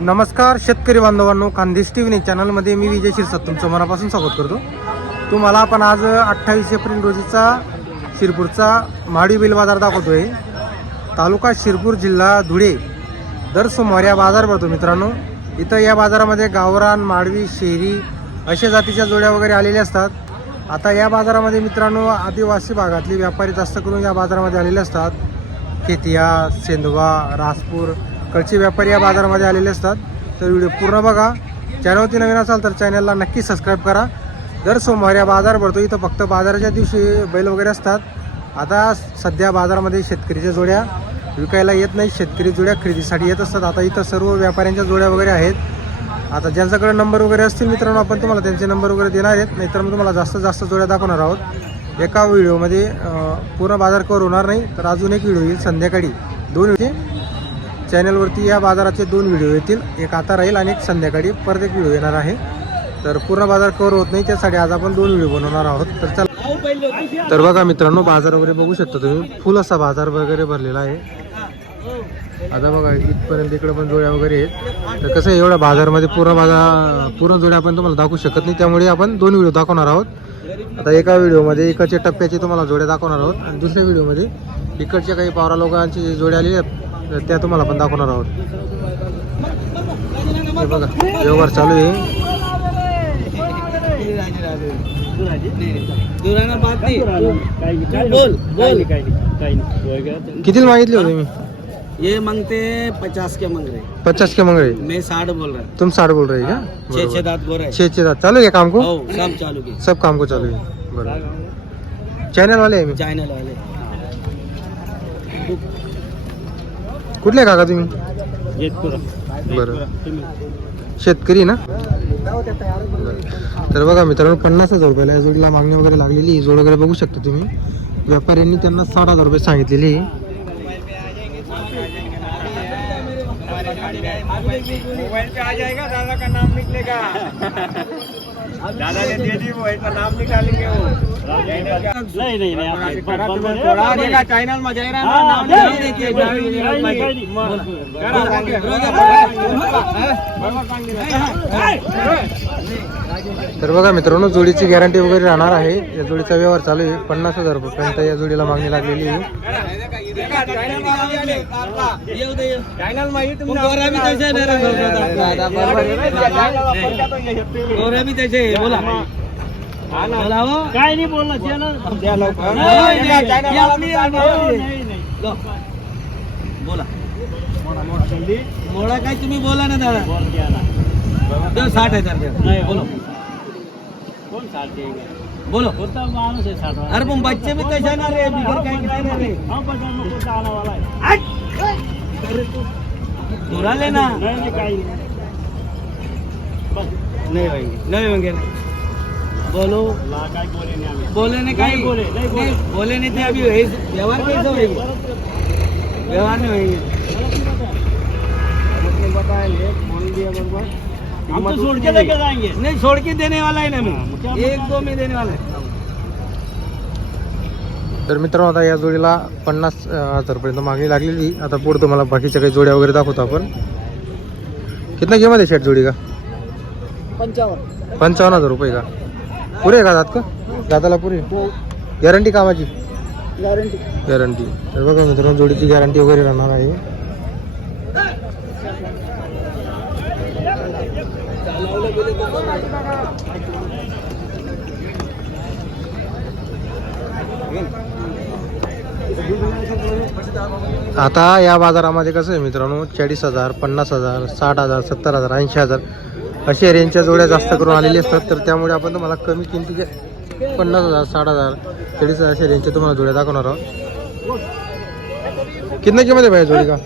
नमस्कार शेतकरी बांधवांनो खानदेश टी व्ही चॅनलमध्ये मी विजय शिरसाट तुमचं मनापासून स्वागत करतो. तुम्हाला आपण आज अठ्ठावीस एप्रिल रोजीचा शिरपूरचा माडी बिल बाजार दाखवतोय. तालुका शिरपूर जिल्हा धुळे. दर सोमवार या बाजार भरतो मित्रांनो. इथं या बाजारामध्ये गावरान माडवी शेरी अशा जातीच्या जोड्या वगैरे आलेल्या असतात. आता या बाजारामध्ये मित्रांनो आदिवासी भागातले व्यापारी जास्त करून या बाजारामध्ये आलेले असतात. खेतिया सेंदवा राजपूर कडचे व्यापारी या बाजारामध्ये आलेले असतात. तर व्हिडिओ पूर्ण बघा. चॅनलवरती नवीन असाल तर चॅनलला नक्की सबस्क्राईब करा. दर सोमवारी या बाजार भरतो. इथं फक्त बाजाराच्या दिवशी बैल वगैरे असतात. आता सध्या बाजारामध्ये शेतकरीच्या जोड्या विकायला येत नाही शेतकरी जोड्या खरेदीसाठी येत असतात. आता इथं सर्व व्यापाऱ्यांच्या जोड्या वगैरे आहेत. आता ज्यांच्याकडे नंबर वगैरे असतील मित्रांनो आपण तुम्हाला त्यांचे नंबर वगैरे देणार आहेत. नाहीतर मग तुम्हाला जास्त जास्त जोड्या दाखवणार आहोत. एका व्हिडिओमध्ये पूर्ण बाजार कवर होणार नाही. तर अजून एक व्हिडिओ येईल संध्याकाळी. दोन व्हिडिओ चॅनलवरती या बाजाराचे दोन व्हिडिओ येतील. एक आता राहील आणि एक संध्याकाळी परत एक व्हिडिओ येणार आहे. तर पूर्ण बाजार कवर होत नाही त्यासाठी आज आपण दोन व्हिडिओ बनवणार आहोत. तर चला. तर बघा मित्रांनो बाजार वगैरे बघू शकता तुम्ही. फुल असा बाजार वगैरे भरलेला आहे. आता बघा इथपर्यंत इकडे पण जोड्या वगैरे आहेत. तर कसं आहे, एवढ्या बाजारमध्ये पूर्ण बाजार पूर्ण जोड्या आपण तुम्हाला दाखवू शकत नाही. त्यामुळे आपण दोन व्हिडिओ दाखवणार आहोत. आता एका व्हिडिओमध्ये इकडच्या टप्प्याचे तुम्हाला जोड्या दाखवणार आहोत. आणि दुसऱ्या व्हिडिओमध्ये इकडच्या काही पावरा लोकांची जोड्या आलेल्या आहेत त्या तुम्हाला पण दाखवणार आहोत. हे बघा व्यवहार चालू आहे. बोल बोल कितीला मागितले होते मी? ये मांगते पचास के मांग रहे पचास के मंग रहे मैं साठ बोल रहा. हूँ तुम साठ बोल रहे हैं छह छह क्या दांत बोल रहे छः छः दात. चालू है काम को? सब चालू की सब काम को चालू है बरोबर. चॅनल वाले मी. चॅनल वाले. कुठले काका तुम्ही? बरं. शेतकरी ना? तर बघा मित्रांनो पन्नास हजार रुपयाला या जोडीला मागणी वगैरे लागलेली आहे. जोड वगैरे बघू शकता तुम्ही. व्यापाऱ्यांनी त्यांना साठ हजार रुपये सांगितलेले. मोबाइल पे आ जाएगा दादा का नाम निकलेगा दादा ने दे दी वो ऐसा नाम निकालेंगे वो नहीं नहीं नहीं थोड़ा देगा चैनल में जाएगा ना नाम नहीं देखिए तर बघा मित्रांनो जोडीची गॅरंटी वगैरे राहणार आहे. या जोडीचा व्यवहार चालू आहे. पन्नास हजार रुपयापर्यंत या जोडीला मागणी लागलेली आहे. बोला काय नाही बोला. मोळा काय तुम्ही बोला ना दादा साठ हजार बोलो। अरे पण बच्चे भी तसे ना रे बिगर काय किती ना रे अरे तू लेना। नहीं होंगे नहीं होंगे बोलो। बोले ने काय बोले नहीं बोले नहीं थे अभी वही- व्यवहार कैसे होएगी? व्यवहार नहीं उसने बताएंगे फोन दिया बरबर हम तो छोड़ के लेके जाएंगे। नहीं छोड़ के देने वाला है ना मैं एक दो में देने वाला है। तर मित्रांनो आता या जोडीला पन्नास हजारपर्यंत मागणी लागलेली. आता पुढे तुम्हाला बाकीच्या काही जोड्या वगैरे दाखवतो आपण. कितना किंमत आहे शेट जोडी का? पंचावन्न. पंचावन्न हजार रुपये का? पुरे का दात का? दाताला पुरे गॅरंटी कामाची? गॅरंटी. गॅरंटी. तर बघा मित्रांनो जोडीची गॅरंटी वगैरे राहणार आहे. आता या बाजारामध्ये कसं आहे मित्रांनो चाळीस हजार पन्नास हजार साठ हजार सत्तर हजार ऐंशी हजार अशा रेंजच्या जोड्या जास्त करून आलेली असतात. तर त्यामुळे आपण तुम्हाला कमी किमतीचे पन्नास हजार साठ हजार चाळीस हजार अशा रेंजच्या तुम्हाला जोड्या दाखवणार आहोत. कितना किंमत है भाई जोड़ी का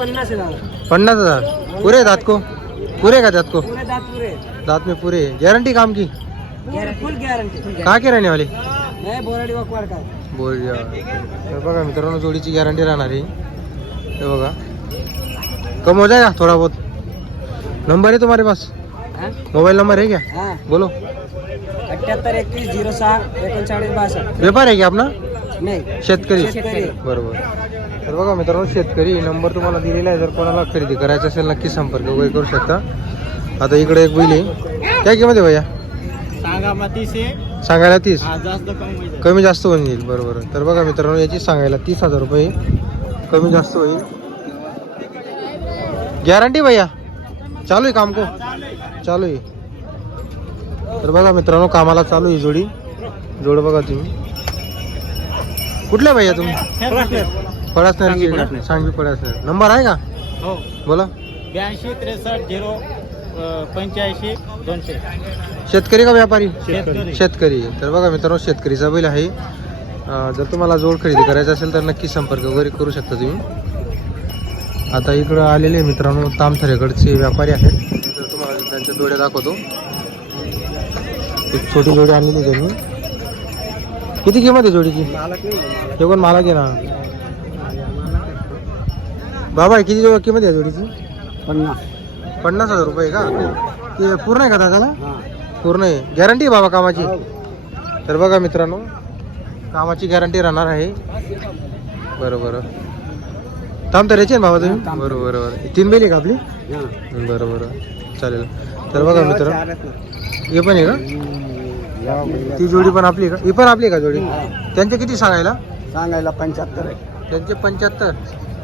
पन्नास हजार? पूरे दांत को. पूरे का दांत को? पूरे दांत पूरे. दांत में पूरे. गारंटी काम की? फुल गॅरंटी कहाँ के रहने वाले? बोराडी वाकवाड का बोल दिया तर बघा मित्रांनो जोडीची गॅरंटी राहणार आहे. हे बघा. कम हो जाएगा थोड़ा बहुत? नंबर है तुम्हारे पास? मोबाइल नंबर है क्या? हाँ। बोलो. अठ्याहत्तर एकतीस झिरो सहा एकोणचाळीस बासष्ट. व्यापार आहे की आपला नाही. शेतकरी. शेतकरी. बरोबर. तर बघा मित्रांनो शेतकरी नंबर तुम्हाला दिलेला आहे. जर कोणाला खरेदी करायचं असेल नक्की संपर्क वगैरे करू शकता. आता इकडे एक बैल आहे. काय किंमत आहे भैया? सांगायला तीस? जास्त कमी होईल. कमी जास्त होऊन जाईल. बरोबर. तर बघा मित्रांनो याची सांगायला तीस हजार रुपये. कमी जास्त होईल. गॅरंटी भैया? चालू आहे काम को? चालू आहे. तर बघा मित्रांनो कामाला चालू आहे जोडी. जोड बघा तुम्ही. कुठल्या भैया तुम्ही? पळासणार सांगवी पळासणार. नंबर आहे का? हो. बोला. ब्याऐंशी त्रेसष्ट झिरो पंच्याऐंशी दोनशे. शेतकरी का व्यापारी? शेतकरी. शेतकरी. तर बघा मित्रांनो शेतकरीचा बैल आहे. जर तुम्हाला जोड खरेदी करायचा असेल तर नक्की संपर्क वगैरे करू शकता तुम्ही. आता इकडं आलेले मित्रांनो तामथरेकडचे व्यापारी आहेत. तर तुम्हाला त्यांच्या जोड्या दाखवतो. एक छोटी जोडी आणलेली त्यांनी. किती किंमत आहे जोडीची? हे पण मला घे ना. बाबा किती जो- किंमत आहे जोडीची? पन्नास. पन्नास हजार रुपये का? ते पूर्ण आहे का दादाला? हा. पूर्ण आहे. गॅरंटी बाबा कामाची? तर बघा मित्रांनो कामाची गॅरंटी राहणार आहे. बरं बरं थांब तर यायचे ना बाबा तुम्ही? बरं बरं बरं तीन बैल आहे का आपली? बरं बरं चालेल. तर बघा मित्र हे पण आहे का? ती जोडी पण आपली का? ही पण आपली का जोडी? त्यांचे किती सांगायला? सांगायला पंच्याहत्तर आहे. त्यांचे पंच्याहत्तर.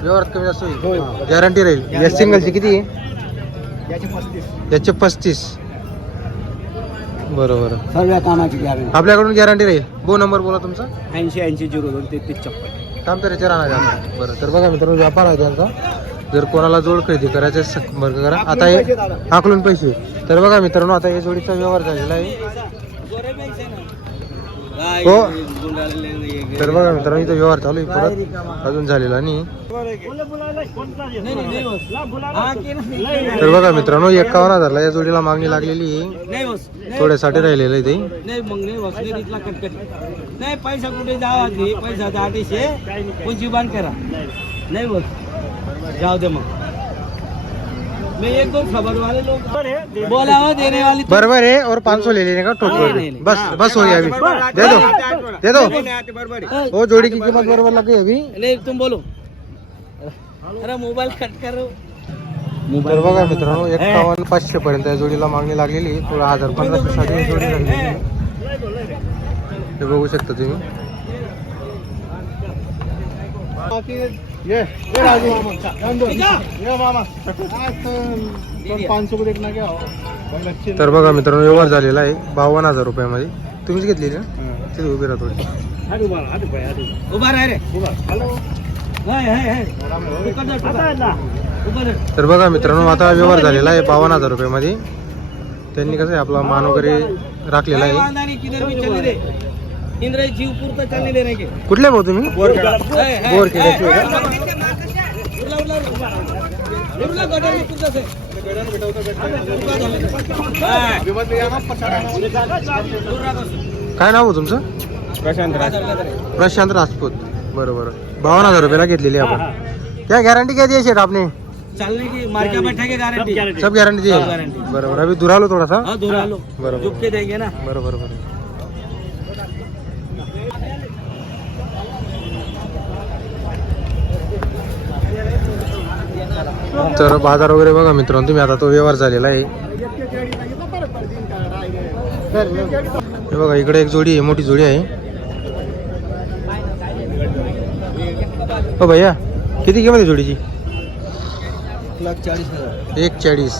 व्यवहारात कमी जास्त होईल. गॅरंटी राहील. या सिंगलची किती आहे? याचे पस्तीस. याचे पस्तीस. बरं बरं सर्व कामाची गॅरंटी आपल्याकडून गॅरंटी राहील. बो नंबर बोला तुमचा. ऐंशी ऐंशी झिरो दोन तेहतीस छप्पन तर याच्या राहणार. बरं तर बघा मित्रांनो व्यापार आहे त्यांचा. जर कोणाला जोड खरेदी करायचा संपर्क करा. आता हे आकलून पैसे. तर बघा मित्रांनो आता या जोडीचा व्यवहार झालेला आहे. हो. तर बघा मित्रांनो इथं व्यवहार चालू आहे परत. अजून झालेला नाही. तर बघा मित्रांनो एकावन्न हजारला या जोडीला मागणी लागलेली आहे. थोड्यासाठी राहिलेलं आहे ते. नाही पैसा कुठे जावा पैसा कोणची बंद करा. नाही बस जाऊ दे मग. मैं एक दो खबर वाले लोग बोला हो देने वाली बरोबर है और पाँच सौ ले लेने का टोटल बस बस हो गया अभी। दे दो दे दो। वो जोड़ी की कीमत बरोबर लग गई अभी। नहीं तुम बोलो। अरे मोबाईल कट करो। तर बघा मित्रांनो एक्कावन्न पाचशे पर्यंत या जोडीला मागणी लागलेली. थोडा हजार पंधराशे साठी ही जोडी लागलेली. हे बघू शकता तुम्ही. तर बघा मित्रांनो व्यवहार झालेला आहे. बावन्न हजार रुपयामध्ये. तुम्हीच घेतलेली ना? तिथे उभी राहा थोडी उभा राह रे. हाय, हाय, हाय. उकर जा, उकर जा. उभं राह. तर बघा मित्रांनो आता व्यवहार झालेला आहे बावन्न हजार रुपयामध्ये. त्यांनी कसं आहे आपला मान वगैरे राखलेला आहे. नहीं, किधर इंद्र जीव पूरता चलने देने के कुठले भाऊ तुम्ही? बस. काय नाव हो तुमचं? प्रशांत प्रशांत राजपूत. बरोबर बावन्न हजार रुपयाला घेतलेली आहे आपण. क्या गॅरंटी क्या दी है शेठ आपने? चलने की मार्का बैठा के गारंटी सब गॅरंटी दी है. बरोबर अभी दुरा लो थोड़ा सा हाँ दोहरा लो बरोबर. झुक के देंगे ना बरोबर बरोबर तर बाजार वगैरे बघा मित्रांनो तुम्ही आता तो व्यवहार झालेला आहे. हे बघा इकडे एक जोडी आहे मोठी जोडी आहे. हो भैया किती किंमत आहे जोडीची? एक चाळीस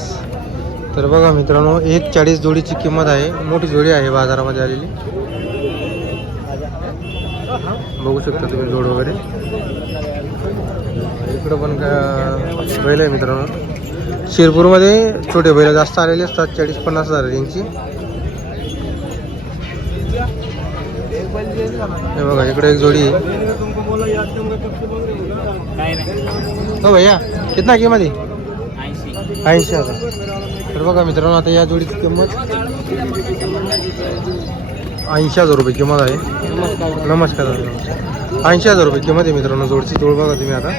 तर बघा मित्रांनो एक चाळीस जोडीची किंमत आहे. मोठी जोडी आहे बाजारामध्ये आलेली. बघू शकता तुम्ही जोड वगैरे. इकडं पण काय बैल आहे मित्रांनो. शिरपूरमध्ये छोटे बैल जास्त आलेले असतात चाळीस पन्नास हजार यांची. हे बघा इकडे एक जोडी आहे. हो भैया कितना किंमत आहे? ऐंशी हजार. तर बघा मित्रांनो आता या जोडीची किंमत ऐंशी हजार रुपये किंमत आहे. नमस्कार. ऐंशी हज़ार रुपये किंमत आहे मित्रांनो जोडची जोड बघा तुम्ही आता.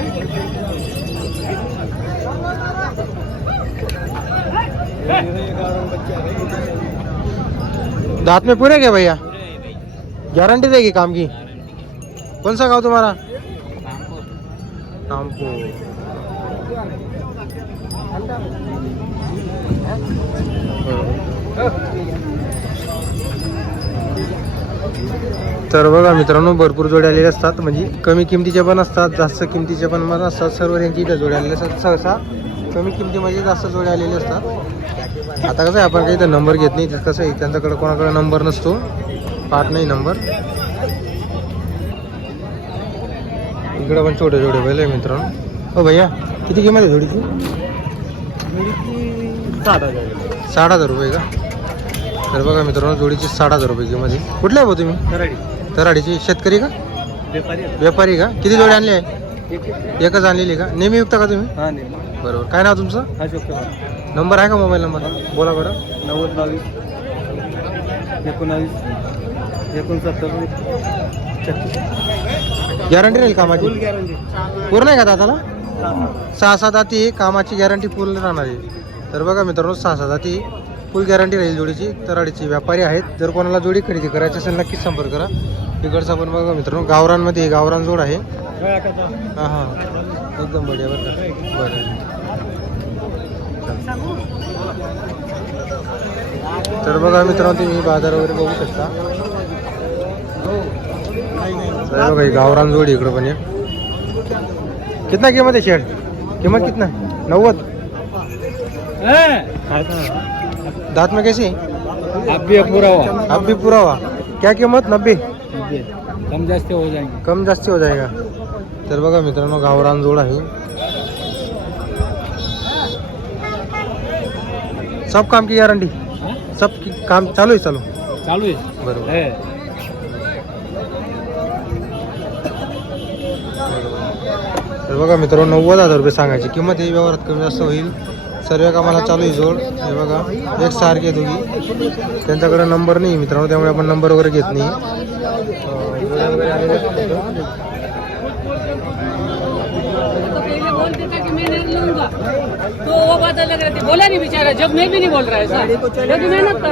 दांत में पूरे क्या भैया? गारंटी देगी काम की? कौन सा गाँव तुम्हारा? टाम्पो तर बघा मित्रांनो भरपूर जोड्या आलेले असतात. म्हणजे कमी किमतीचे पण असतात जास्त किमतीचे पण पण असतात. सर्व यांची इथं जोड्या आलेले असतात. सहसा कमी किमतीमध्ये जास्त जोड्या आलेले असतात. आता कसं आहे आपण काही इथं नंबर घेत नाही. कसं आहे त्यांच्याकडे कोणाकडे नंबर नसतो. पाहत नाही नंबर इकडे पण छोटे छोटे बैल आहे मित्रांनो. हो भैया किती किंमत आहे जोडीची? साठ हजार रुपये का? तर बघा मित्रांनो जोडीची साठ हजार रुपये किंमत आहे. कुठले आहे भाऊ तुम्ही? तराडीची शेतकरी का? व्यापारी का? किती जोडी आणली आहे? एकच आणलेली का? नेहमी विकता का तुम्ही? बरोबर. काय नाव तुमचं? नंबर आहे का मोबाईल नंबर? बोला बरं. नव्वद बावीस एकोणावीस एकोणसत्तर गॅरंटी राहील कामाची? पूर्ण आहे का दादाला? सहा सात. हाती कामाची गॅरंटी फुल राहणार आहे. तर बघा मित्रांनो सहा सात हाती फुल गॅरंटी राहील जोडीची. तराडीची व्यापारी आहेत. जर कोणाला जोडी खरेदी करायची असेल नक्कीच संपर्क करा. तिकडचा पण बघा मित्रांनो गावरांमध्ये गावरान जोड आहे. हां हां. एकदम बढिया बरं का. बरं. तर बघा मित्रांनो तुम्ही बाजार वगैरे बघू शकता. बघा गावरान जोडी इकडं पण आहे. कितना किंमत है शेड कीमत कितना? नव्वद? दांत में कैसे? आप भी पूरा हुआ। अब भी पूरा हुआ। क्या कीमत? नब्बे? कम जास्त हो जाएंगे। कम जास्ती हो जाएगा। तर बघा मित्रांनो गावरान जोड आहे. सब काम की गॅरंटी सब की काम चालू आहे चालू? चालू है बरोबर. तर बघा मित्रांनो नव्वद हजार रुपये सांगायची. किंमत ही व्यवहारात कमी जास्त होईल. सर्व कामाला चालू आहे जोड. हे बघा एक सारखे दोघी. त्यांच्याकडे नंबर नाही मित्रांनो त्यामुळे आपण नंबर वगैरे घेत नाही. बोला नाही बिचारा जग मी भी नहीं बोल रहा है मेहनत